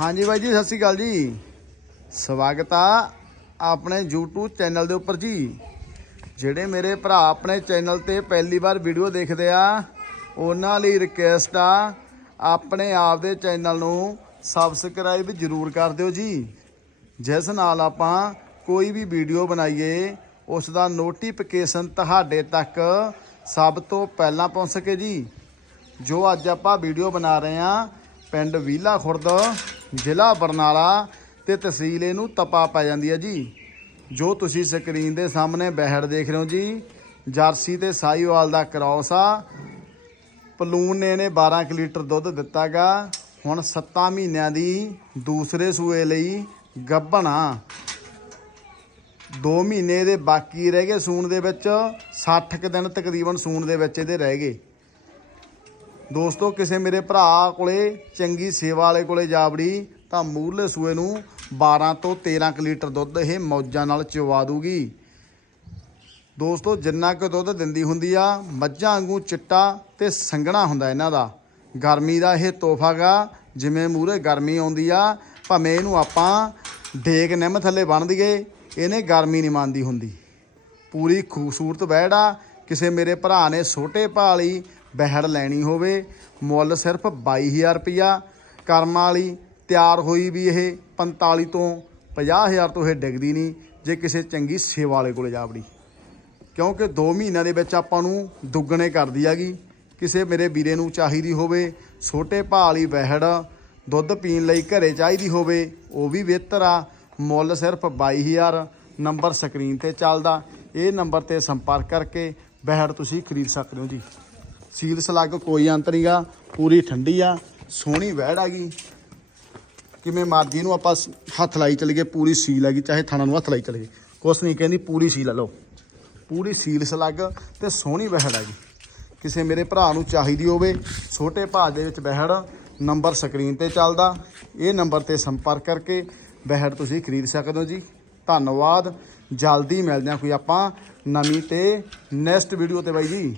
ਹਾਂਜੀ ਬਾਈ ਜੀ, ਸਤਿ ਸ਼੍ਰੀ ਅਕਾਲ ਜੀ। ਸਵਾਗਤ ਆ ਆਪਣੇ YouTube ਚੈਨਲ ਦੇ ਉੱਪਰ ਜੀ। ਜਿਹੜੇ ਮੇਰੇ ਭਰਾ ਆਪਣੇ ਚੈਨਲ ਤੇ ਪਹਿਲੀ ਵਾਰ ਵੀਡੀਓ ਦੇਖਦੇ ਆ, ਉਹਨਾਂ ਲਈ ਰਿਕਵੈਸਟ ਆ, ਆਪਣੇ ਆਪ ਦੇ ਚੈਨਲ ਨੂੰ ਸਬਸਕ੍ਰਾਈਬ ਜ਼ਰੂਰ ਕਰ ਦਿਓ ਜੀ। ਜਿਸ ਨਾਲ ਆਪਾਂ ਕੋਈ ਵੀ ਵੀਡੀਓ ਬਣਾਈਏ ਉਸ ਦਾ ਨੋਟੀਫਿਕੇਸ਼ਨ ਤੁਹਾਡੇ ਤੱਕ ਸਭ ਤੋਂ ਪਹਿਲਾਂ ਪਹੁੰਚ ਸਕੇ ਜੀ। ਜੋ ਅੱਜ ਆਪਾਂ ਵੀਡੀਓ ਬਣਾ ਰਹੇ ਹਾਂ ਪਿੰਡ ਵੀਲਾ ਖੁਰਦ ਜ਼ਿਲ੍ਹਾ ਬਰਨਾਲਾ ਤੇ ਤਹਿਸੀਲ ਇਹਨੂੰ ਤਪਾ ਪੈ ਜਾਂਦੀ ਹੈ ਜੀ। ਜੋ ਤੁਸੀਂ ਸਕਰੀਨ ਦੇ ਸਾਹਮਣੇ ਬਹਿੜ ਦੇਖ ਰਹੇ ਹੋ ਜੀ, ਜਰਸੀ ਤੇ ਸਾਈਵਾਲ ਦਾ ਕ੍ਰਾਸ ਆ। ਪਲੂਨ ਨੇ ਇਹਨੇ 12 ਕੁ ਲੀਟਰ ਦੁੱਧ ਦਿੱਤਾਗਾ। ਹੁਣ 7 ਮਹੀਨਿਆਂ ਦੀ ਦੂਸਰੇ ਸੂਏ ਲਈ ਗੱਭਣਾ 2 ਮਹੀਨੇ ਦੇ ਬਾਕੀ ਰਹਿ ਗਏ ਸੂਣ ਦੇ ਵਿੱਚ 60 ਕੁ ਦਿਨ ਤਕਰੀਬਨ ਸੂਣ ਦੇ ਵਿੱਚ ਇਹਦੇ ਰਹਿ ਗਏ। ਦੋਸਤੋ, ਕਿਸੇ ਮੇਰੇ ਭਰਾ ਕੋਲੇ, ਚੰਗੀ ਸੇਵਾ ਵਾਲੇ ਕੋਲੇ ਜਾਵੜੀ, ਤਾਂ ਮੂਰਲੇ ਸੂਏ ਨੂੰ 12 ਤੋਂ 13 ਕੁ ਲੀਟਰ ਦੁੱਧ ਇਹ ਮੌਜਾਂ ਨਾਲ ਚਵਾ ਦੂਗੀ। ਦੋਸਤੋ, ਜਿੰਨਾ ਕੁ ਦੁੱਧ ਦਿੰਦੀ ਹੁੰਦੀ ਆ, ਮੱਝਾਂ ਵਾਂਗੂ ਚਿੱਟਾ ਤੇ ਸੰਘਣਾ ਹੁੰਦਾ ਇਹਨਾਂ ਦਾ। ਗਰਮੀ ਦਾ ਇਹ ਤੋਹਫਾਗਾ ਜਿਵੇਂ ਮੂਰੇ ਗਰਮੀ ਆਉਂਦੀ ਆ, ਭਾਵੇਂ ਇਹਨੂੰ ਆਪਾਂ ਡੇਕ ਨਿੰਮ ਥੱਲੇ ਬੰਨ ਦਈਏ, ਇਹਨੇ ਗਰਮੀ ਨਹੀਂ ਮੰਨਦੀ ਹੁੰਦੀ। ਪੂਰੀ ਖੂਬਸੂਰਤ ਬਹਿੜ ਆ, ਕਿਸੇ ਮੇਰੇ ਭਰਾ ਨੇ ਛੋਟੇ ਭਾਲੀ ਬਹਿੜ ਲੈਣੀ ਹੋਵੇ। ਮੁੱਲ ਸਿਰਫ 22000 ਰੁਪਿਆ ਕਰਮਾਂ ਵਾਲੀ ਤਿਆਰ ਹੋਈ ਵੀ ਇਹ 45 ਤੋਂ 50000 ਤੋਂ ਇਹ ਡਿੱਗਦੀ ਨਹੀਂ, ਜੇ ਕਿਸੇ ਚੰਗੀ ਸੇਵਾ ਵਾਲੇ ਕੋਲੇ ਜਾਵੜੀ ਕਿਉਂਕਿ 2 ਮਹੀਨਿਆਂ ਦੇ ਵਿੱਚ ਆਪਾਂ ਨੂੰ ਦੁੱਗਣੇ ਕਰਦੀ ਹੈਗੀ। ਕਿਸੇ ਮੇਰੇ ਵੀਰੇ ਨੂੰ ਚਾਹੀਦੀ ਹੋਵੇ, ਛੋਟੇ ਭਾਅ ਭਾਲੀ ਬਹਿੜ ਦੁੱਧ ਪੀਣ ਲਈ ਘਰੇ ਚਾਹੀਦੀ ਹੋਵੇ, ਉਹ ਵੀ ਬਿਹਤਰ ਆ। ਮੁੱਲ ਸਿਰਫ 22000 ਨੰਬਰ ਸਕਰੀਨ ਤੇ ਚੱਲਦਾ। ਇਹ ਨੰਬਰ ਤੇ ਸੰਪਰਕ ਕਰਕੇ ਬਹਿੜ ਤੁਸੀਂ ਖਰੀਦ ਸਕਦੇ ਹੋ ਜੀ। ਸੀਲ ਸਲੱਗ ਕੋਈ ਅੰਤਰ ਨਹੀਂਗਾ ਪੂਰੀ ਠੰਡੀ ਆ, ਸੋਹਣੀ ਬਹਿੜ ਹੈਗੀ ਕਿਵੇਂ ਮਰਜ਼ੀ ਨੂੰ ਆਪਾਂ ਹੱਥ ਲਾਈ ਚਲੀਏ, ਪੂਰੀ ਸੀਲ ਹੈਗੀ ਚਾਹੇ ਥਾਣਾ ਨੂੰ ਹੱਥ ਲਾਈ ਚਲੀਏ। ਕੁਛ ਨਹੀਂ ਕਹਿੰਦੀ, ਪੂਰੀ ਸੀਲ ਲੈ ਲਓ। ਪੂਰੀ ਸੀਲ ਸਲੱਗ ਤੇ ਸੋਹਣੀ ਬਹਿੜ ਹੈਗੀ ਕਿਸੇ ਮੇਰੇ ਭਰਾ ਨੂੰ ਚਾਹੀਦੀ ਹੋਵੇ, ਛੋਟੇ ਭਾਅ ਦੇ ਵਿੱਚ ਬਹਿੜ ਨੰਬਰ ਸਕਰੀਨ ਤੇ ਚੱਲਦਾ। ਇਹ ਨੰਬਰ ਤੇ ਸੰਪਰਕ ਕਰਕੇ ਬਹਿੜ ਤੁਸੀਂ ਖਰੀਦ ਸਕਦੇ ਹੋ ਜੀ। ਧੰਨਵਾਦ। ਜਲਦੀ ਮਿਲਦੇ ਹਾਂ ਕੋਈ ਆਪਾਂ ਨਵੀਂ ਤੇ ਨੈਕਸਟ ਵੀਡੀਓ ਤੇ ਬਾਈ ਜੀ।